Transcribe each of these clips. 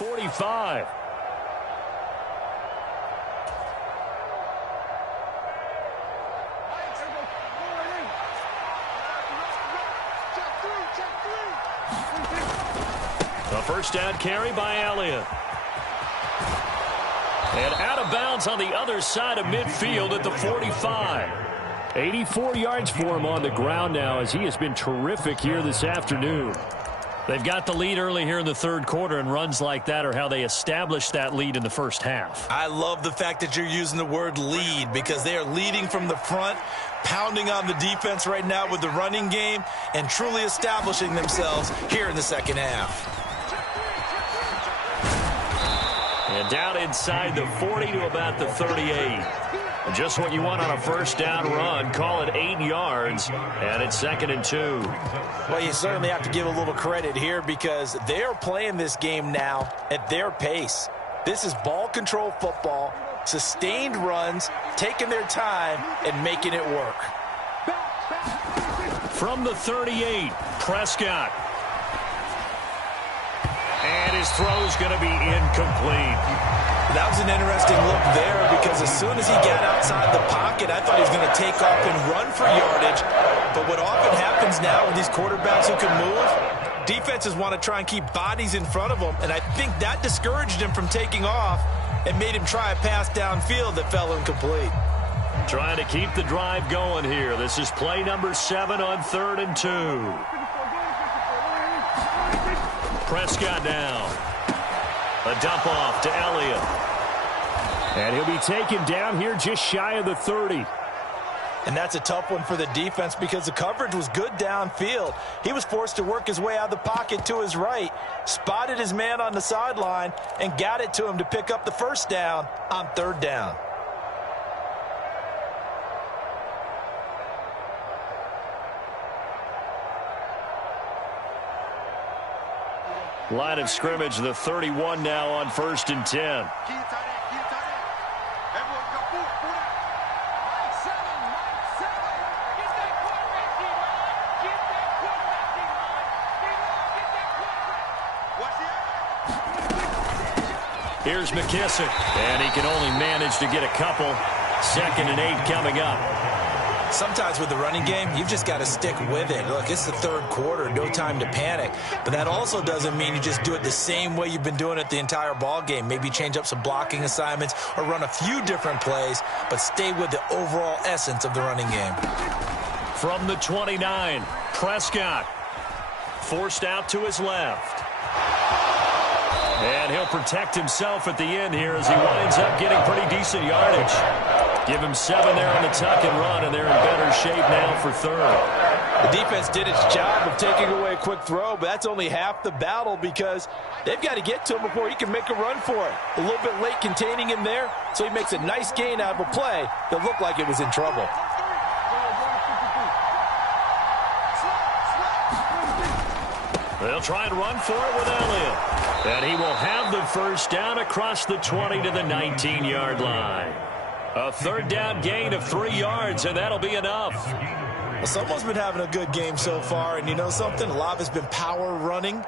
45. A first down carry by Elliott. And out of bounds on the other side of midfield at the 45. 84 yards for him on the ground now as he has been terrific here this afternoon. They've got the lead early here in the third quarter, and runs like that are how they established that lead in the first half. I love the fact that you're using the word lead because they are leading from the front, pounding on the defense right now with the running game, and truly establishing themselves here in the second half. And down inside the 40 to about the 38. And just what you want on a first down run. Call it 8 yards, and it's 2nd and 2. Well, you certainly have to give a little credit here because they're playing this game now at their pace. This is ball control football, sustained runs, taking their time, and making it work. From the 38, Prescott. And his throw's going to be incomplete. That was an interesting look there because as soon as he got outside the pocket, I thought he was going to take off and run for yardage. But what often happens now with these quarterbacks who can move, defenses want to try and keep bodies in front of them, and I think that discouraged him from taking off and made him try a pass downfield that fell incomplete. Trying to keep the drive going here. This is play number 7 on 3rd and 2. Prescott down. A dump off to Elliott. And he'll be taken down here just shy of the 30. And that's a tough one for the defense because the coverage was good downfield. He was forced to work his way out of the pocket to his right, spotted his man on the sideline, and got it to him to pick up the first down on 3rd down. Line of scrimmage, the 31 now on 1st and 10. Here's McKissick, and he can only manage to get a couple. 2nd and 8 coming up. Sometimes with the running game, you've just got to stick with it. Look, it's the third quarter, no time to panic. But that also doesn't mean you just do it the same way you've been doing it the entire ball game. Maybe change up some blocking assignments or run a few different plays, but stay with the overall essence of the running game. From the 29, Prescott. Forced out to his left. And he'll protect himself at the end here as he winds up getting pretty decent yardage. Give him 7 there on the tuck and run, and they're in better shape now for 3rd. The defense did its job of taking away a quick throw, but that's only half the battle because they've got to get to him before he can make a run for it. A little bit late containing him there, so he makes a nice gain out of a play that looked like it was in trouble. They'll try and run for it with Elliott. And he will have the first down across the 20 to the 19-yard line. A 3rd down gain of 3 yards, and that'll be enough. Well, someone's been having a good game so far, and you know something? A lot of it's been power running.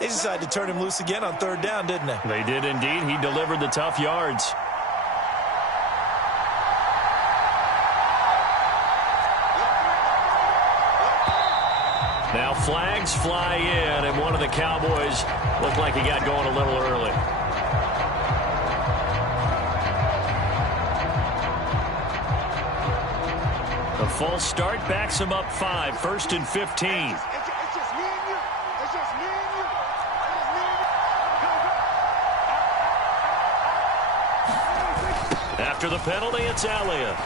They decided to turn him loose again on 3rd down, didn't they? They did indeed. He delivered the tough yards. Now flags fly in, and one of the Cowboys looked like he got going a little early. The false start backs him up 5, 1st and 15. After the penalty, it's Elliott.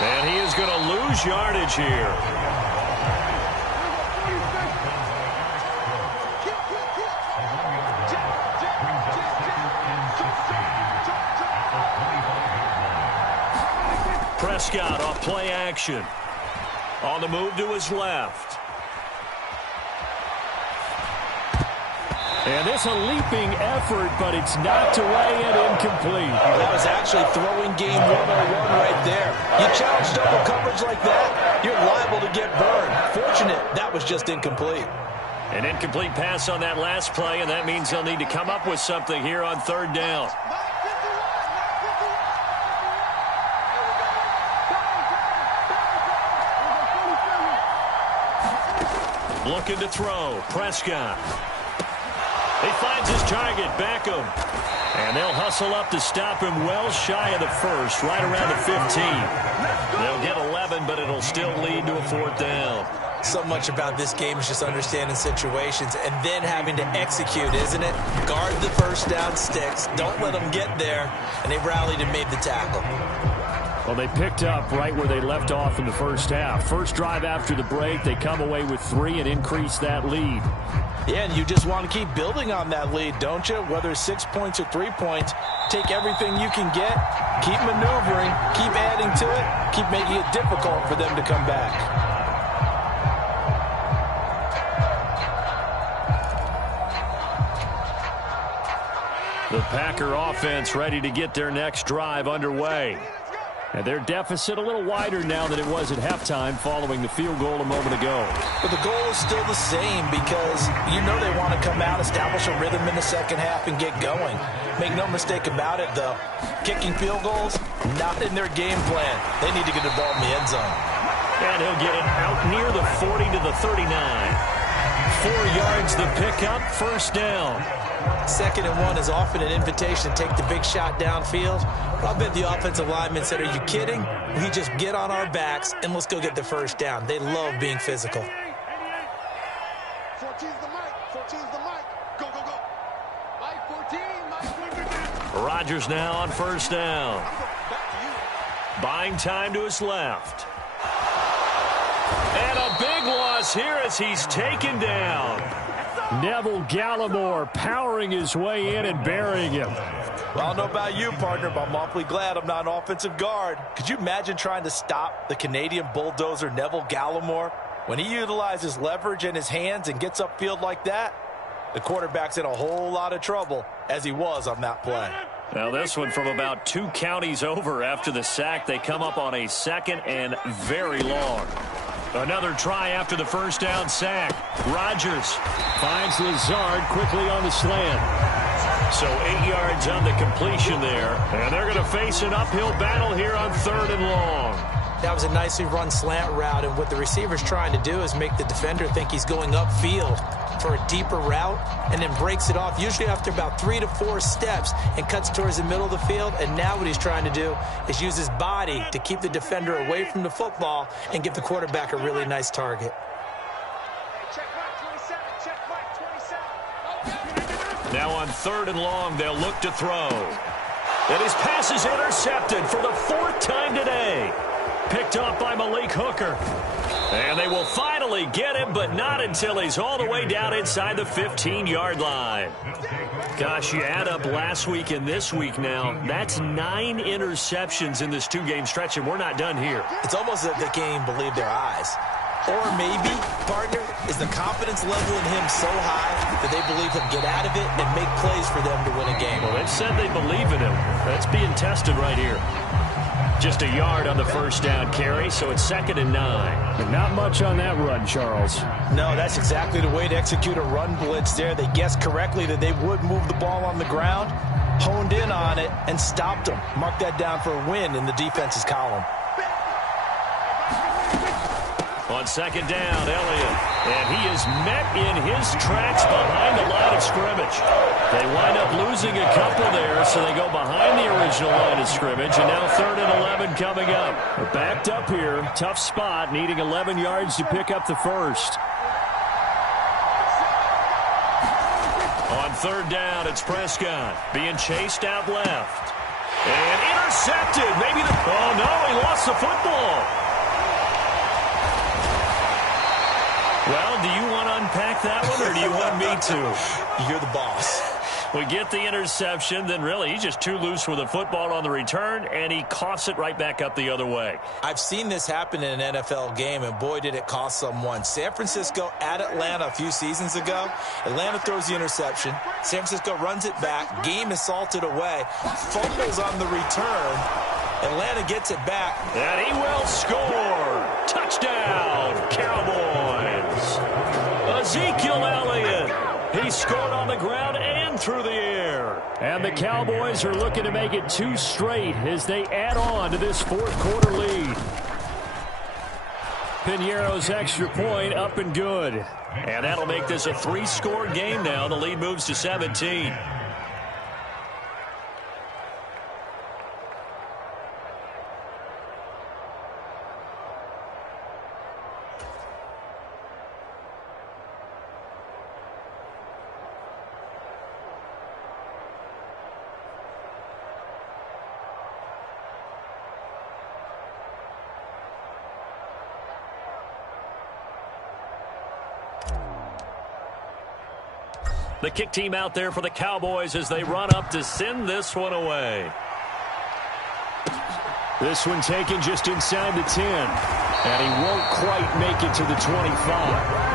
And he is going to lose yardage here. Prescott off play action. On the move to his left. And this a leaping effort, but it's knocked away and incomplete. That was actually throwing game 101 right there. You challenge double coverage like that, you're liable to get burned. Fortunate, that was just incomplete. An incomplete pass on that last play, and that means they'll need to come up with something here on third down. Looking to throw. Prescott. He finds his target, Beckham. And they'll hustle up to stop him well shy of the first, right around the 15. They'll get 11, but it'll still lead to a fourth down. So much about this game is just understanding situations and then having to execute, isn't it? Guard the first down sticks. Don't let them get there. And they rallied and made the tackle. Well, they picked up right where they left off in the first half. First drive after the break, they come away with 3 and increase that lead. Yeah, and you just want to keep building on that lead, don't you? Whether it's 6 points or 3 points, take everything you can get, keep maneuvering, keep adding to it, keep making it difficult for them to come back. The Packer offense ready to get their next drive underway. And their deficit a little wider now than it was at halftime following the field goal a moment ago. But the goal is still the same because you know they want to come out, establish a rhythm in the second half, and get going. Make no mistake about it, though. Kicking field goals, not in their game plan. They need to get the ball in the end zone. And he'll get it out near the 40 to the 39. 4 yards the pickup, first down. 2nd and 1 is often an invitation to take the big shot downfield. But I bet the offensive lineman said, are you kidding? We just get on our backs and let's go get the first down. They love being physical. 14's the mic. 14's the mic. Go, go, go. Mike 14. Mike 14. Rodgers now on first down. Buying time to his left. And a big loss here as he's taken down. Neville Gallimore powering his way in and burying him. Well, I don't know about you, partner, but I'm awfully glad I'm not an offensive guard. Could you imagine trying to stop the Canadian bulldozer Neville Gallimore? When he utilizes leverage in his hands and gets upfield like that, the quarterback's in a whole lot of trouble, as he was on that play. Now this one from about 2 counties over after the sack. They come up on a 2nd and very long. Another try after the first down sack. Rodgers finds Lazard quickly on the slant. So 8 yards on the completion there. And they're going to face an uphill battle here on 3rd and long. That was a nicely run slant route, and what the receiver's trying to do is make the defender think he's going upfield for a deeper route and then breaks it off, usually after about 3 to 4 steps, and cuts towards the middle of the field. And now what he's trying to do is use his body to keep the defender away from the football and give the quarterback a really nice target. Check Mike 27. Check Mike 27. Now on 3rd and long, they'll look to throw. And his pass is intercepted for the 4th time today. Picked off by Malik Hooker. And they will finally get him, but not until he's all the way down inside the 15-yard line. Gosh, you add up last week and this week now, that's 9 interceptions in this 2-game stretch, and we're not done here. It's almost as if they can't even believe their eyes. Or maybe, partner, is the confidence level in him so high that they believe he'll get out of it and make plays for them to win a game. Well, they've said they believe in him. That's being tested right here. Just a yard on the first down carry, so it's 2nd and 9. But not much on that run, Charles. No, that's exactly the way to execute a run blitz there. They guessed correctly that they would move the ball on the ground, honed in on it, and stopped them. Mark that down for a win in the defense's column. On 2nd down, Elliott. And he is met in his tracks behind the line of scrimmage. They wind up losing a couple there, so they go behind the original line of scrimmage. And now 3rd and 11 coming up. They're backed up here. Tough spot, needing 11 yards to pick up the first. On 3rd down, it's Prescott being chased out left. And intercepted. Oh, no, he lost the football. Well, do you want to unpack that one, or do you want me to? You're the boss. We get the interception, then really he's just too loose with the football on the return, and he coughs it right back up the other way. I've seen this happen in an NFL game, and boy, did it cost someone. San Francisco at Atlanta a few seasons ago. Atlanta throws the interception. San Francisco runs it back. Game is salted away. Fumbles on the return. Atlanta gets it back. And he will score. Touchdown, Cowboys. Ezekiel scored on the ground and through the air. And the Cowboys are looking to make it 2 straight as they add on to this fourth-quarter lead. Piñeiro's extra point up and good. And that'll make this a 3-score game now. The lead moves to 17. The kick team out there for the Cowboys as they run up to send this one away. This one taken just inside the 10. And he won't quite make it to the 25.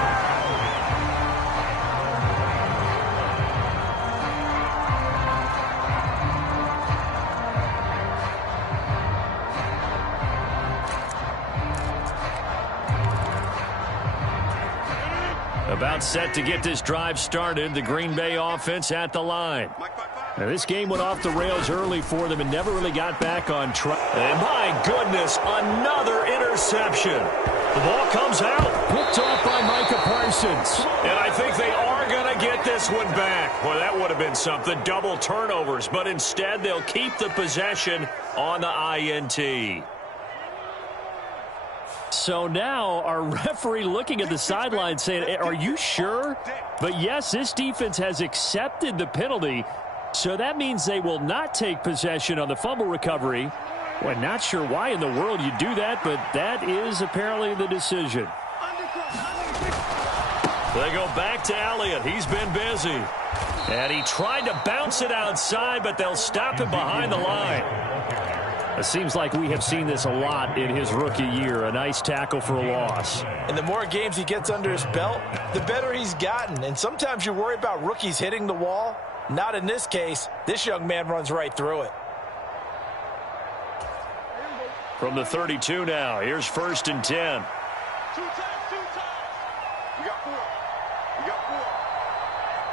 About set to get this drive started. The Green Bay offense at the line. Now, this game went off the rails early for them and never really got back on track. And my goodness, another interception. The ball comes out. Picked off by Micah Parsons. And I think they are going to get this one back. Well, that would have been something. Double turnovers. But instead, they'll keep the possession on the INT. So now our referee looking at the sideline saying, are you sure? But yes, this defense has accepted the penalty. So that means they will not take possession on the fumble recovery. Well, not sure why in the world you do that, but that is apparently the decision. They go back to Elliott. He's been busy. And he tried to bounce it outside, but they'll stop him behind the line. It seems like we have seen this a lot in his rookie year. A nice tackle for a loss. And the more games he gets under his belt, the better he's gotten. And sometimes you worry about rookies hitting the wall. Not in this case. This young man runs right through it. From the 32 now, here's 1st and 10. Two times. We got 4.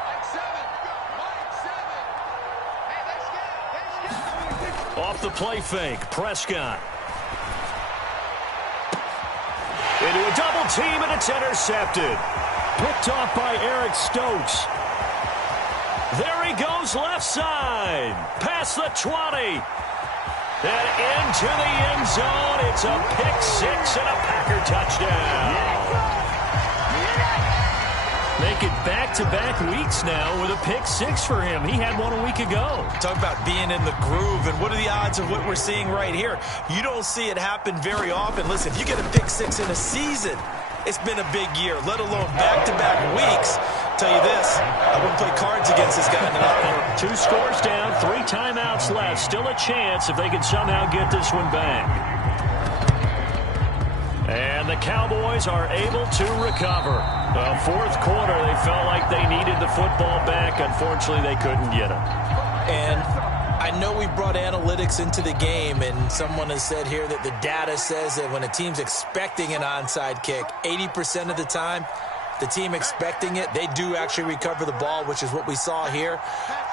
Mike 7. Hey, let's go. Off the play fake, Prescott. Into a double team, and it's intercepted. Picked off by Eric Stokes. There he goes left side. Past the 20. And into the end zone. It's a pick 6 and a Packer touchdown. Make it back-to-back weeks now with a pick 6 for him. He had one a week ago. Talk about being in the groove, and what are the odds of what we're seeing right here? You don't see it happen very often. Listen, if you get a pick 6 in a season, it's been a big year, let alone back-to-back weeks. Tell you this, I wouldn't play cards against this guy in the locker room. 2 scores down, 3 timeouts left. Still a chance if they can somehow get this one back. And the Cowboys are able to recover. Well, fourth quarter, they felt like they needed the football back. Unfortunately, they couldn't get it. And I know we brought analytics into the game, and someone has said here that the data says that when a team's expecting an onside kick, 80% of the time, the team expecting it, they do actually recover the ball, which is what we saw here.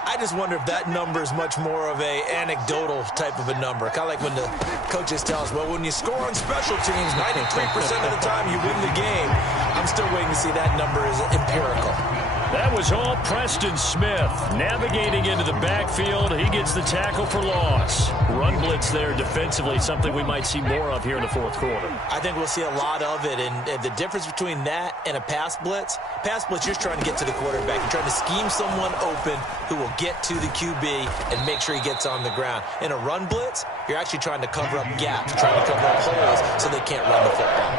I just wonder if that number is much more of a anecdotal type of a number. Kind of like when the coaches tell us, well, when you score on special teams, 93% of the time you win the game. I'm still waiting to see that number is empirical. That was all Preston Smith. Navigating into the backfield, he gets the tackle for loss. Run blitz there defensively, something we might see more of here in the fourth quarter. I think we'll see a lot of it, and the difference between that and a pass blitz, you're trying to get to the quarterback. You're trying to scheme someone open who will get to the QB and make sure he gets on the ground. In a run blitz, you're actually trying to cover up gaps, trying to cover up holes so they can't run the football.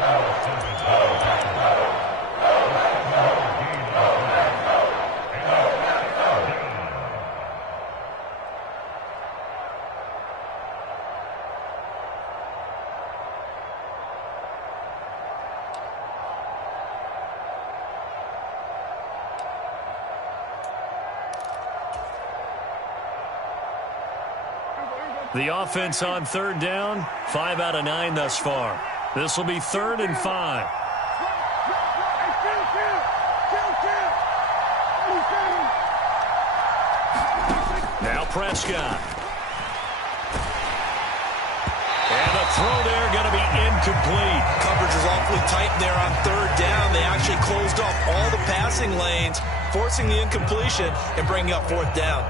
The offense on 3rd down, 5 out of 9 thus far. This will be 3rd and 5. Prescott. And the throw there going to be incomplete. Coverage is awfully tight there on third down. They actually closed off all the passing lanes, forcing the incompletion and bringing up fourth down.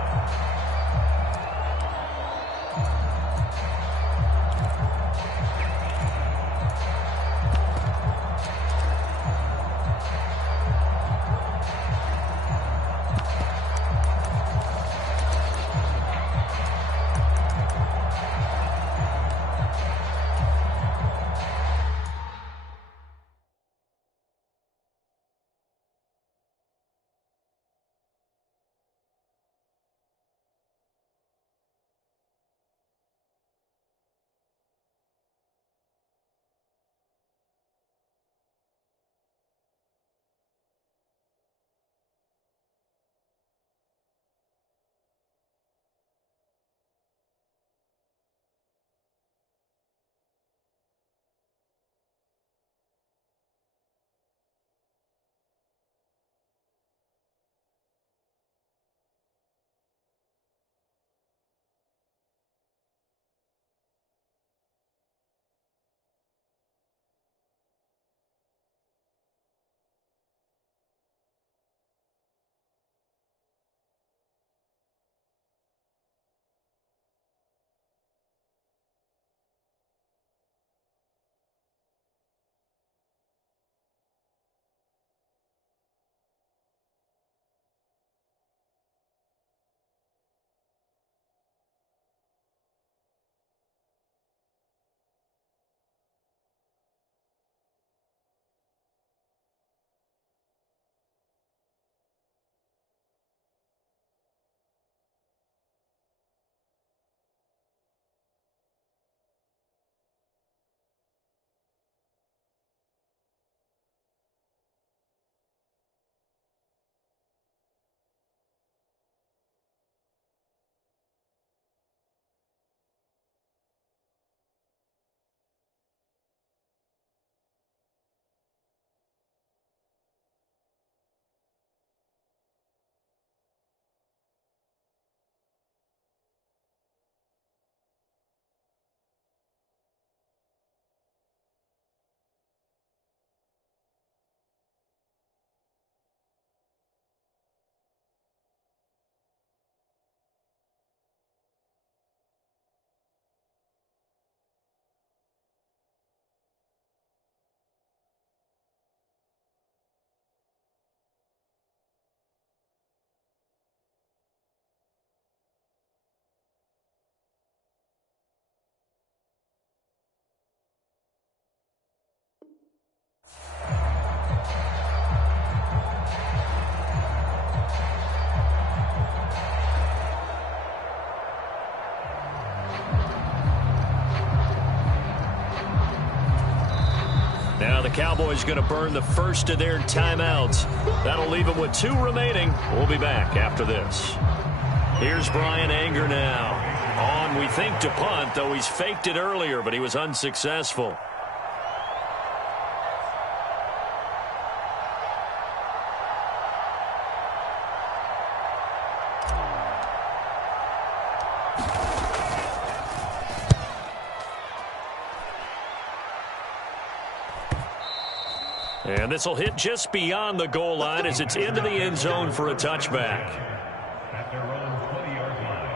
Now the Cowboys going to burn the first of their timeouts. That'll leave them with 2 remaining. We'll be back after this. Here's Brian Anger now. On, we think, to punt, though he's faked it earlier, but he was unsuccessful. And this will hit just beyond the goal line as it's into the end zone for a touchback. At their own 20-yard line.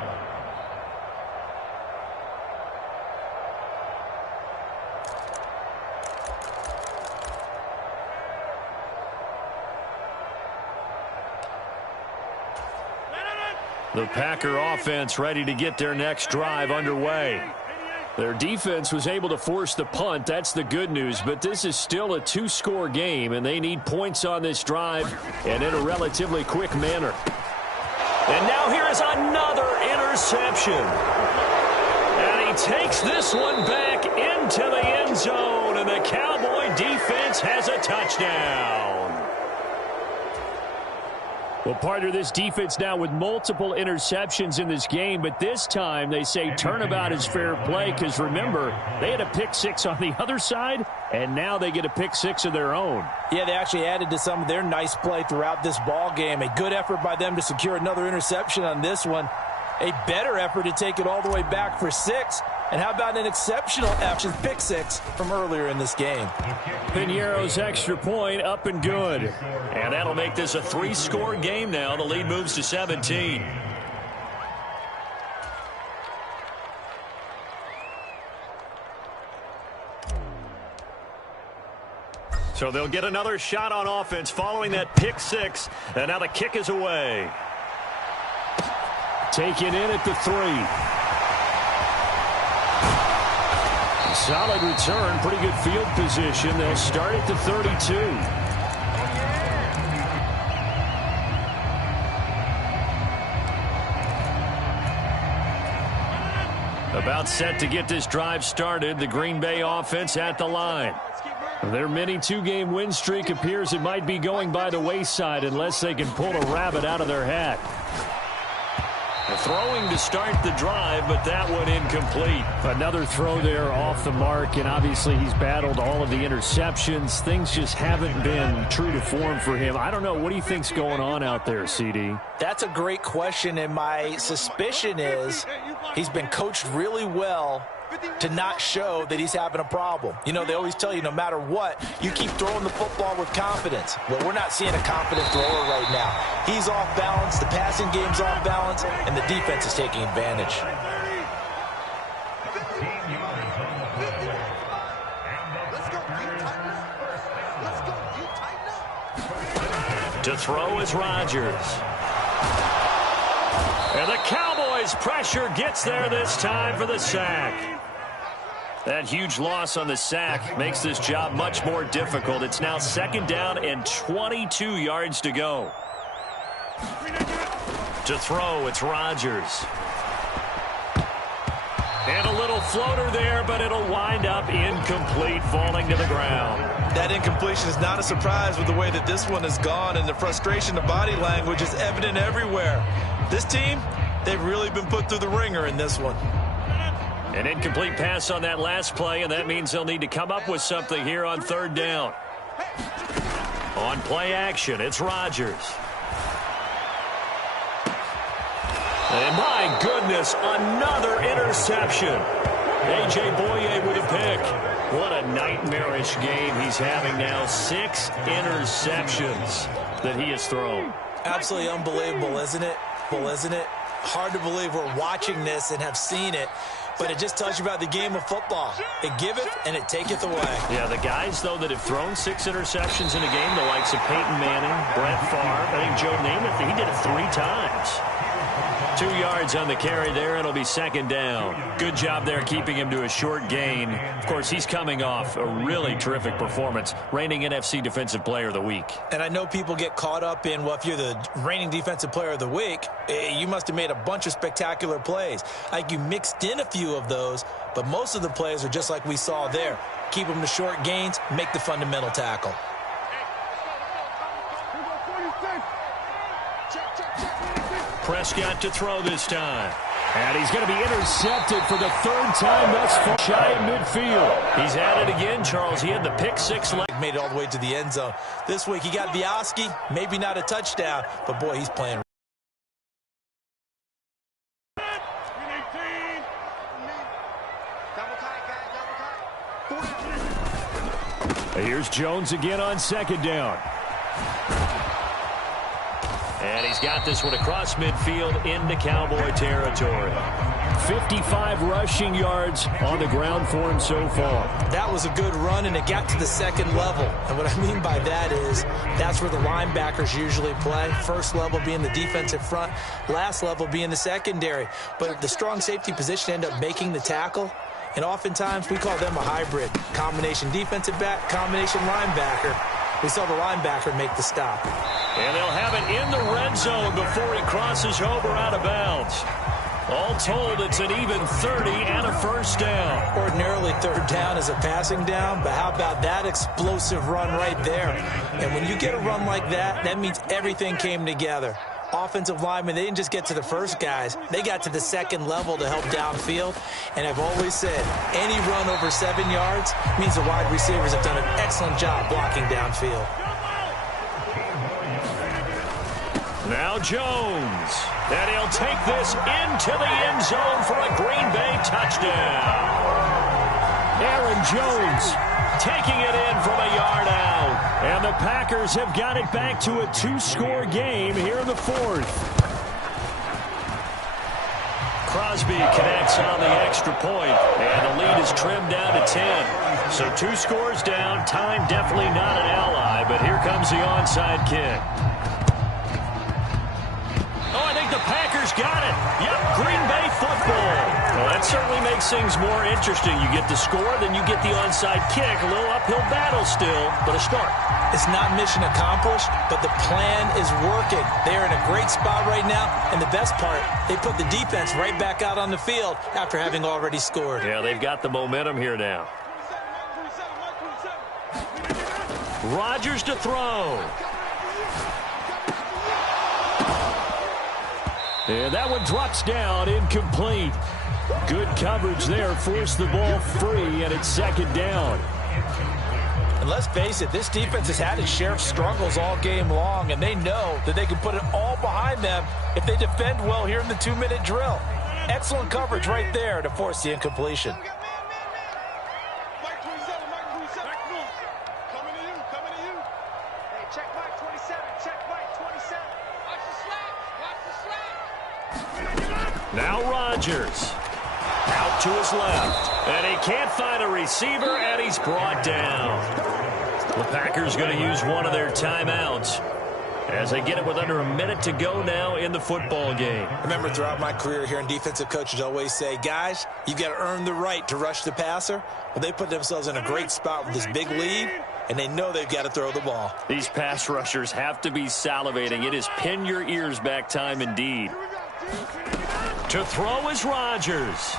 The Packer offense ready to get their next drive underway. Their defense was able to force the punt. That's the good news. But this is still a 2-score game, and they need points on this drive and in a relatively quick manner. And now here is another interception. And he takes this one back into the end zone, and the Cowboy defense has a touchdown. Well, part of this defense now with multiple interceptions in this game, but this time they say turnabout is fair play because, remember, they had a pick 6 on the other side, and now they get a pick 6 of their own. Yeah, they actually added to some of their nice play throughout this ball game. A good effort by them to secure another interception on this one. A better effort to take it all the way back for 6. And how about an exceptional effort, pick 6 from earlier in this game? Piñeiro's extra point up and good. And that'll make this a 3-score game now. The lead moves to 17. So they'll get another shot on offense following that pick 6. And now the kick is away. Taken in at the 3. Solid return, pretty good field position. They'll start at the 32. About set to get this drive started. The Green Bay offense at the line. Their mini 2-game win streak appears it might be going by the wayside unless they can pull a rabbit out of their hat. Throwing to start the drive, but that one incomplete. Another throw there off the mark, and obviously he's battled all of the interceptions. Things just haven't been true to form for him. I don't know. What do you think's going on out there, CD? That's a great question, and my suspicion is he's been coached really well to not show that he's having a problem. You know, they always tell you no matter what, you keep throwing the football with confidence. Well, we're not seeing a confident thrower right now. He's off balance, the passing game's off balance, and the defense is taking advantage. To throw is Rodgers. And the Cowboys' pressure gets there this time for the sack. That huge loss on the sack makes this job much more difficult. It's now 2nd down and 22 yards to go. To throw, it's Rodgers. And a little floater there, but it'll wind up incomplete, falling to the ground. That incompletion is not a surprise with the way that this one has gone, and the frustration of body language is evident everywhere. This team, they've really been put through the ringer in this one. An incomplete pass on that last play, and that means they'll need to come up with something here on 3rd down. On play action, it's Rodgers. And my goodness, another interception. A.J. Boye with a pick. What a nightmarish game he's having now. 6 interceptions that he has thrown. Absolutely unbelievable, isn't it? Well, isn't it? Hard to believe we're watching this and have seen it, but it just tells you about the game of football. It giveth and it taketh away. Yeah, the guys, though, that have thrown 6 interceptions in a game, the likes of Peyton Manning, Brett Favre, I think Joe Namath, he did it 3 times. 2 yards on the carry there. It'll be 2nd down. Good job there keeping him to a short gain. Of course, he's coming off a really terrific performance, reigning NFC Defensive Player of the Week. And I know people get caught up in, well, if you're the reigning Defensive Player of the Week, you must have made a bunch of spectacular plays. Like you mixed in a few of those, but most of the plays are just like we saw there. Keep them to short gains, make the fundamental tackle. Prescott to throw this time. And he's going to be intercepted for the 3rd time thus far. Shy in midfield. He's at it again, Charles. He had the pick 6 left. Made it all the way to the end zone. This week he got the Oski, maybe not a touchdown, but boy, he's playing. Here's Jones again on 2nd down. And he's got this one across midfield into Cowboy territory. 55 rushing yards on the ground for him so far. That was a good run, and it got to the 2nd level. And what I mean by that is that's where the linebackers usually play. First level being the defensive front, last level being the secondary. But the strong safety position ended up making the tackle. And oftentimes we call them a hybrid. Combination defensive back, combination linebacker. We saw the linebacker make the stop. And they'll have it in the red zone before he crosses over out of bounds. All told, it's an even 30 and a 1st down. Ordinarily, 3rd down is a passing down, but how about that explosive run right there? And when you get a run like that, that means everything came together. Offensive linemen, they didn't just get to the first guys. They got to the 2nd level to help downfield. And I've always said, any run over 7 yards means the wide receivers have done an excellent job blocking downfield. Now Jones. And he'll take this into the end zone for a Green Bay touchdown. Aaron Jones taking it in from a yard out. And the Packers have got it back to a 2-score game here in the fourth. Crosby connects on the extra point, and the lead is trimmed down to 10. So 2 scores down. Time definitely not an ally, but here comes the onside kick. Oh, I think the Packers got it. Yep, Green Bay football. Well, that certainly makes things more interesting. You get the score, then you get the onside kick. A little uphill battle still, but a start. It's not mission accomplished, but the plan is working. They're in a great spot right now, and the best part, they put the defense right back out on the field after having already scored. Yeah, they've got the momentum here now. Rodgers to throw. And that one drops down, incomplete. Good coverage there, forced the ball free, and it's second down. And let's face it, this defense has had its share of struggles all game long, and they know that they can put it all behind them if they defend well here in the 2-minute drill. Excellent coverage right there to force the incompletion. Now Rodgers. Out to his left. And he can't find a receiver, and he's brought down. The Packers going to use one of their timeouts as they get it with under a minute to go now in the football game. Remember, throughout my career here in defensive coaches always say, guys, you got to earn the right to rush the passer. Well, they put themselves in a great spot with this big lead, and they know they've got to throw the ball. These pass rushers have to be salivating. It is pin your ears back time indeed. To throw is Rodgers.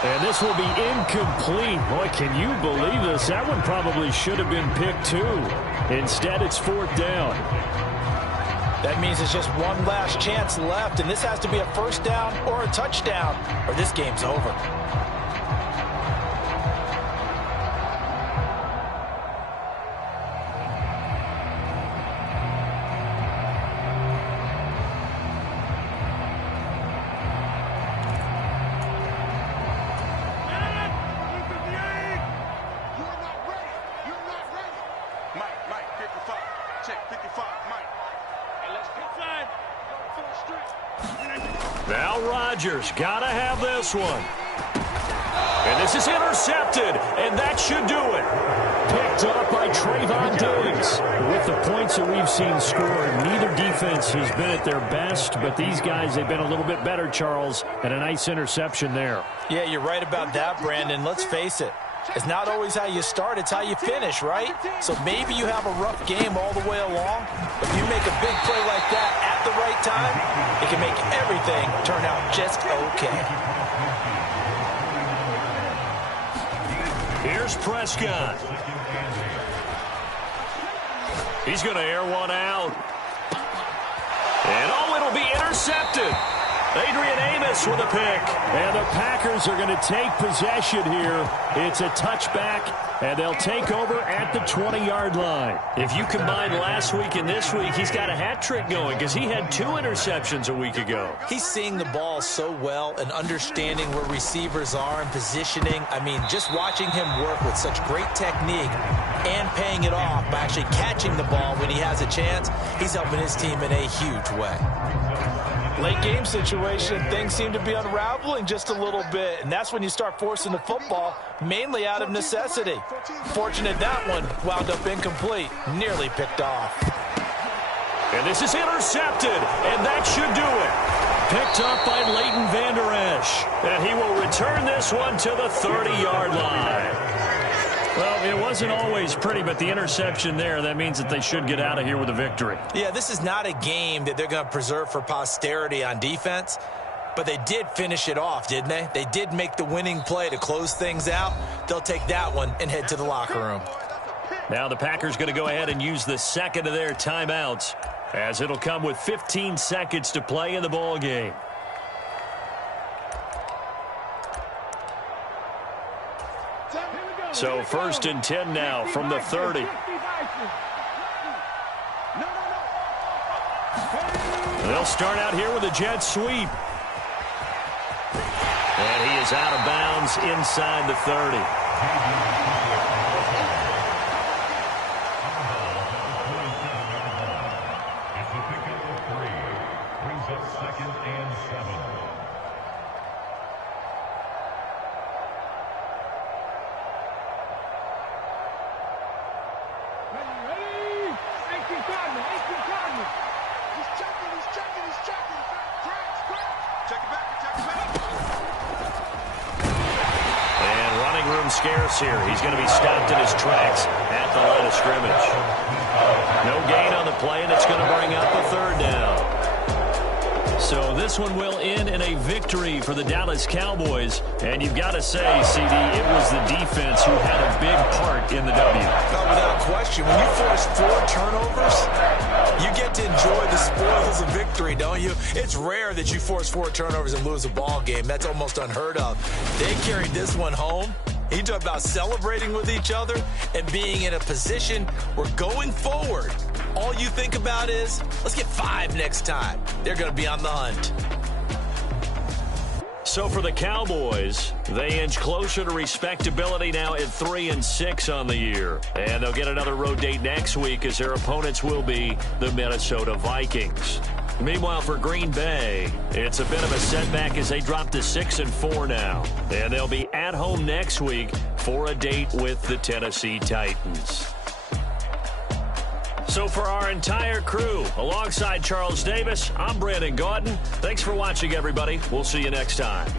And this will be incomplete. Boy, can you believe this? That one probably should have been picked too. Instead, it's fourth down. That means it's just one last chance left, and this has to be a first down or a touchdown, or this game's over. Now Rodgers, gotta have this one. And this is intercepted, and that should do it. Picked up by Trayvon Diggs. With the points that we've seen scored, neither defense has been at their best, but these guys, they've been a little bit better, Charles, and a nice interception there. Yeah, you're right about that, Brandon. Let's face it. It's not always how you start, it's how you finish, right? So maybe you have a rough game all the way along, but if you make a big play like that at the right time, it can make everything turn out just okay. Here's Prescott. He's going to air one out. And oh, it'll be intercepted. Adrian Amos with a pick. And the Packers are going to take possession here. It's a touchback, and they'll take over at the 20-yard line. If you combine last week and this week, he's got a hat trick going because he had 2 interceptions a week ago. He's seeing the ball so well and understanding where receivers are and positioning. I mean, just watching him work with such great technique and paying it off by actually catching the ball when he has a chance, he's helping his team in a huge way. Late game situation, things seem to be unraveling just a little bit, and that's when you start forcing the football, mainly out of necessity. Fortunate that one wound up incomplete, nearly picked off. And this is intercepted, and that should do it. Picked up by Leighton Vander Esch, and he will return this one to the 30-yard line. Well, it wasn't always pretty, but the interception there, that means that they should get out of here with a victory. Yeah, this is not a game that they're going to preserve for posterity on defense, but they did finish it off, didn't they? They did make the winning play to close things out. They'll take that one and head to the locker room. Now the Packers going to go ahead and use the second of their timeouts, as it'll come with 15 seconds to play in the ball game. So 1st and 10 now from the 30. They'll start out here with a jet sweep. And he is out of bounds inside the 30. Second and 7. Ready? 18 Cardinal. He's checking. Check it back. And running room scarce here. He's going to be stopped in his tracks at the line of scrimmage. No gain on the play, and it's going to bring up a third down. So this one will end in a victory for the Dallas Cowboys. And you've got to say, CD, it was the defense who had a big part in the W. Without question, when you force 4 turnovers, you get to enjoy the spoils of victory, don't you? It's rare that you force 4 turnovers and lose a ball game. That's almost unheard of. They carried this one home. You talk about celebrating with each other and being in a position where going forward, all you think about is, let's get 5 next time. They're going to be on the hunt. So for the Cowboys, they inch closer to respectability now at 3-6 on the year. And they'll get another road date next week as their opponents will be the Minnesota Vikings. Meanwhile, for Green Bay, it's a bit of a setback as they drop to 6-4 now. And they'll be at home next week for a date with the Tennessee Titans. So for our entire crew, alongside Charles Davis, I'm Brandon Gaudin. Thanks for watching, everybody. We'll see you next time.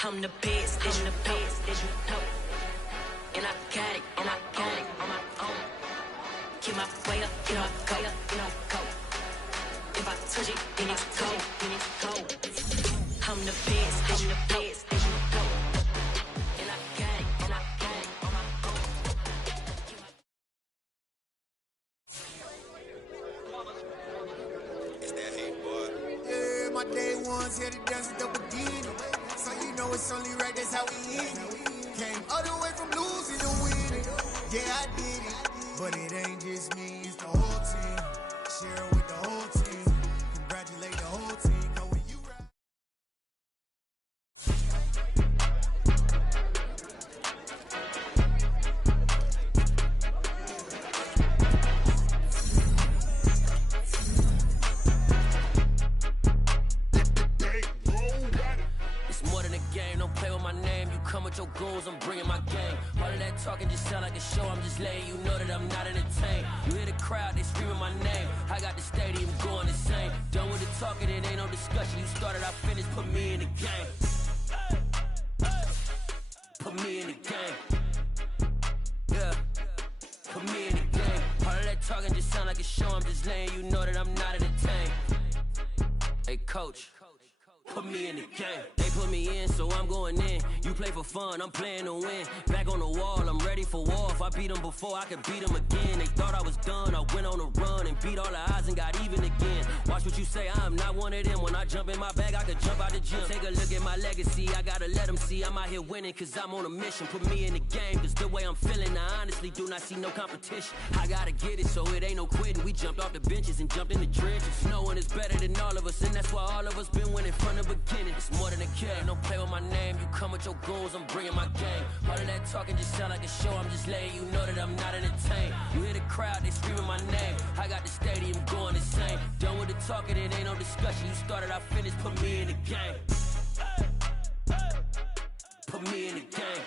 I'm the best, and I got it, on my own. Keep my way up, go. If I touch it, then it's cold. I'm the best, and I got it, on my own. It's that hate, boy. Yeah, my day ones here to dance with the beginning. So you know it's only right, that's how we end it. Came all the way from losing to winning. Yeah, I did it. But it ain't just me, it's the whole team. Share it with the whole team. Congratulate the whole team. Know when you ride. Come with your goons, I'm bringing my gang. All of that talking just sound like a show. I'm just letting you know that I'm not entertained. You hear the crowd, they screaming my name. I got the stadium going insane. Done with the talking, it ain't no discussion. You started, I finished, put me in the game. Put me in the game. Yeah, put me in the game. All of that talking just sound like a show. I'm just letting you know that I'm not entertained. Hey, coach. Put me in the game. They put me in, so I'm going in. You play for fun, I'm playing to win. Back on the wall, I'm ready for war. If I beat them before, I could beat them again. They thought I was done, I went on a run and beat all the odds and got even again. Watch what you say, I'm not one of them. When I jump in my bag, I could jump out the gym. Take a look at my legacy, I gotta let them see I'm out here winning, cause I'm on a mission. Put me in the game, cause the way I'm feeling, I honestly do not see no competition. I gotta get it, so it ain't no quitting. We jumped off the benches and jumped in the trenches. No one is better than all of us, and that's why all of us been winning from the beginning. It's more than a game, don't play with my name. You come with your goons, I'm bringing my game. All of that talking just sound like a show. I'm just letting you know that I'm not entertained. You hear the crowd, they screaming my name. I got the stadium going insane. Done with the talking, it ain't no discussion. You started, I finished, put me in the game. Put me in the game.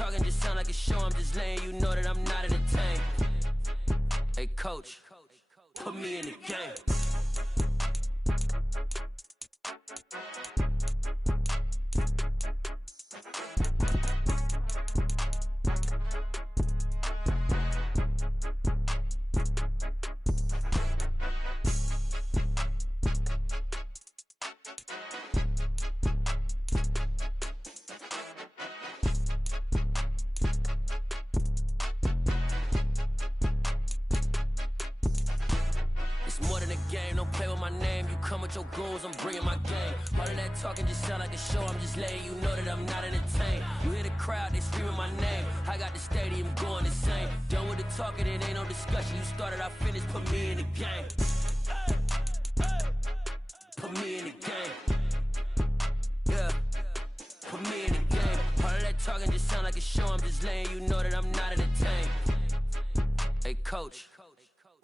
talking just sound like a show. I'm just letting you know that I'm not entertained. Hey, coach, put me in the game. Your goals, I'm bringing my game. All of that talking just sound like a show. I'm just letting you know that I'm not entertained. You hear the crowd, they screaming my name. I got the stadium going insane. Done with the talking, it ain't no discussion. You started, I finished, put me in the game. Put me in the game. Yeah, put me in the game. All of that talking just sound like a show. I'm just letting you know that I'm not entertained. Hey, coach,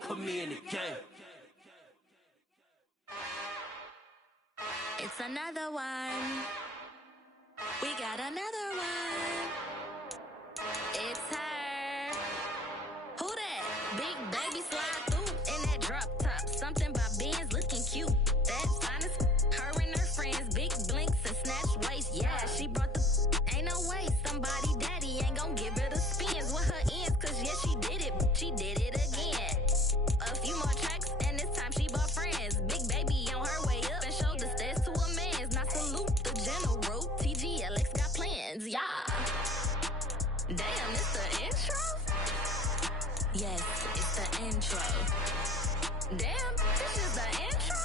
put me in the game. It's another one. We got another one. It's her. Who that? Big baby slide through in that drop top. Something by Benz looking cute. That's honest. Her and her friends, big blinks and snatch waist. Yeah, she brought the. Ain't no way somebody daddy ain't gon' give her the spins with her ends. Cause yeah, she did it. She did it again. A few more tracks and this time she bought friends. Big baby on her way up and showed the stairs to a man's. Now salute the general. TGLX got plans, yeah. Damn, it's the intro? Yes, it's the intro. Damn, this is the intro?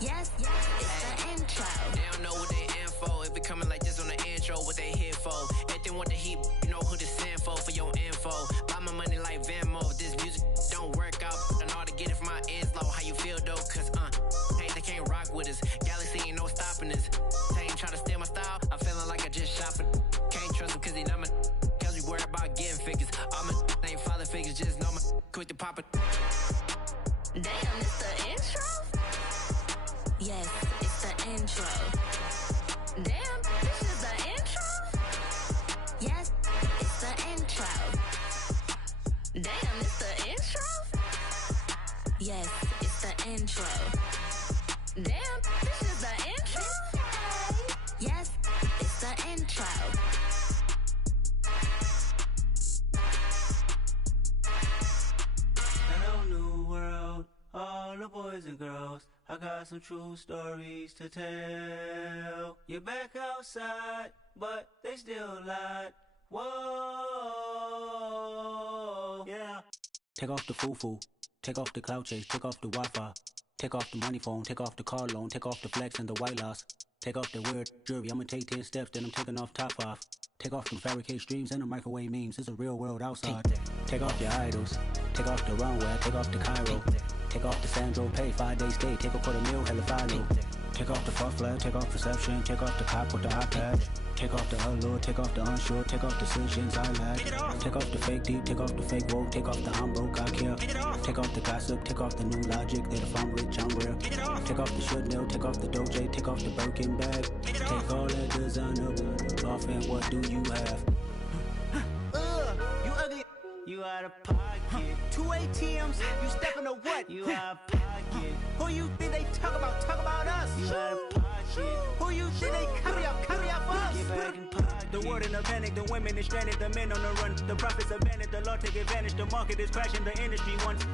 Yes, it's the intro. They don't know what they in for. If it coming like this on the intro, what they here for? If they want the heat, you know who to send for your info. Buy my money like Venmo. If this music don't work out, I know how to get it from my ends low. How you feel though? Cause hey, they can't rock with us. Galaxy ain't no stopping us. They ain't trying to steal my style. I'm feeling like I just shot for. Can't trust them cause they not my. Cause we worried about getting figures. All my ain't father figures, just know my quick to pop it. Damn, it's the intro? Yes, it's the intro. Damn, this is the intro? Yes, it's the intro. Damn, it's the intro? Yes, it's the intro. Damn, this is the intro? Yes, it's the intro. Hello, new world, all the boys and girls. I got some true stories to tell. You're back outside, but they still lied. Whoa, yeah. Take off the foo-foo, take off the cloud chase, take off the Wi-Fi, take off the money phone, take off the car loan, take off the flex and the white loss. Take off the weird jewelry, I'ma take 10 steps, then I'm taking off top off. Take off them fabricate streams and the microwave memes, it's a real world outside. Take off your idols, take off the runway, take off the Cairo. Take off the Sandro pay, 5 days stay, take a quarter meal, hella follow. Take off the fuck flag, take off perception, take off the cop with the iPad. Take off the allure, take off the unsure, take off the decisions I lack. Take off the fake deep, take off the fake woke, take off the I'm broke, I care. Take off the gossip, take off the new logic, that if I'm rich, I'm real. Take off the Chanel, take off the Doja, take off the Birkin bag. Take all that designer off and what do you have? You ugly. You out of pocket. 2 ATMs, you stepping to what? You out of pocket. Who you think they talk about? Talk about us. You out of pocket. Who you think they carry up for us? Get back in pocket. The world in a panic, the women is stranded, the men on the run. The profits abandoned, the law take advantage. The market is crashing, the industry wants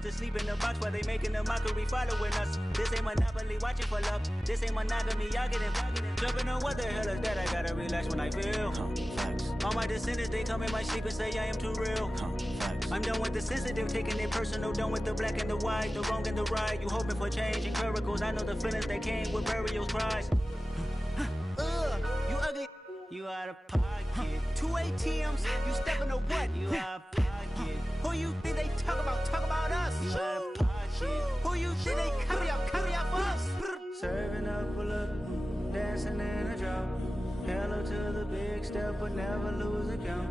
to sleep in the box while they making a mockery following us. This ain't monopoly, watching for love. This ain't monogamy, y'all getting jumping on what the hell is that? I gotta relax when I feel. All my descendants, they come in my sleep and say I am too real. I'm done with the sensitive, taking it personal. Done with the black and the white, the wrong and the right. You hoping for change and miracles. I know the feelings that came with burial cries. You ugly. You out of pocket. 2 ATMs, you stepping to what? You out of pocket. Who you think they talk about? Talk about us. You out of pocket. Who you think they carry up for us? Serving up, pull up, dancing in a drop. Hello to the big step, but never lose a count.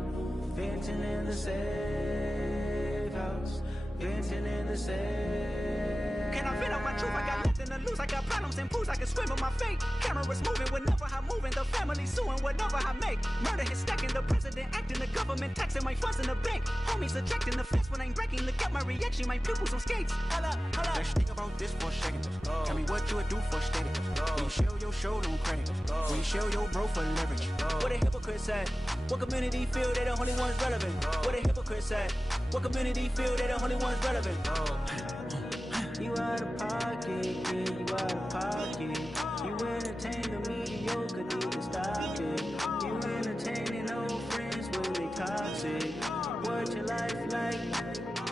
Venting in the safe house. Venting in the safe. Can I I vent out my truth, I got nothing to lose. I got problems and pools, I can swim with my fate. Cameras moving whenever I'm moving. The family suing whatever I make. Murder is stacking, the president acting, the government taxing my funds in the bank. Homies ejecting the fence when I'm breaking. Look at my reaction, my pupils on skates. Holla, holla. Let's think about this for a second. Tell me what you would do for steady. When you show your show no credit. When you show your bro for leverage. What a hypocrite said. What community feel they the only ones relevant? What a hypocrite said. What community feel they the only ones relevant? You out of pocket, yeah, you out of pocket. You entertain the mediocre, need to stop it. You entertaining old friends when they toxic. What your life like?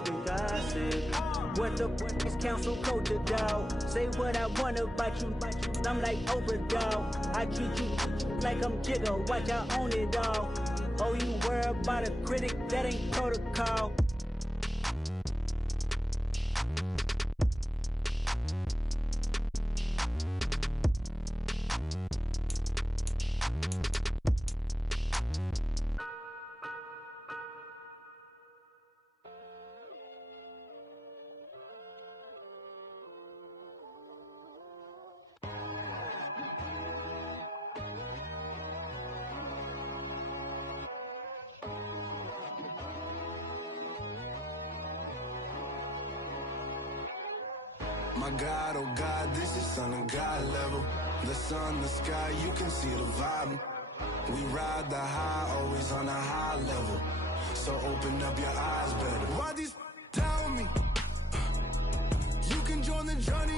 You gossip. What the fuck is council culture, dog? Say what I want about you. I'm like overdog. I treat you like I'm Jigga. Watch I own it all. Oh, you worry about a critic? That ain't protocol. My God, oh God, this is son of God level. The sun, the sky, you can see the vibe. We ride the high, always on a high level. So open up your eyes better. Why these tell me? You can join the journey.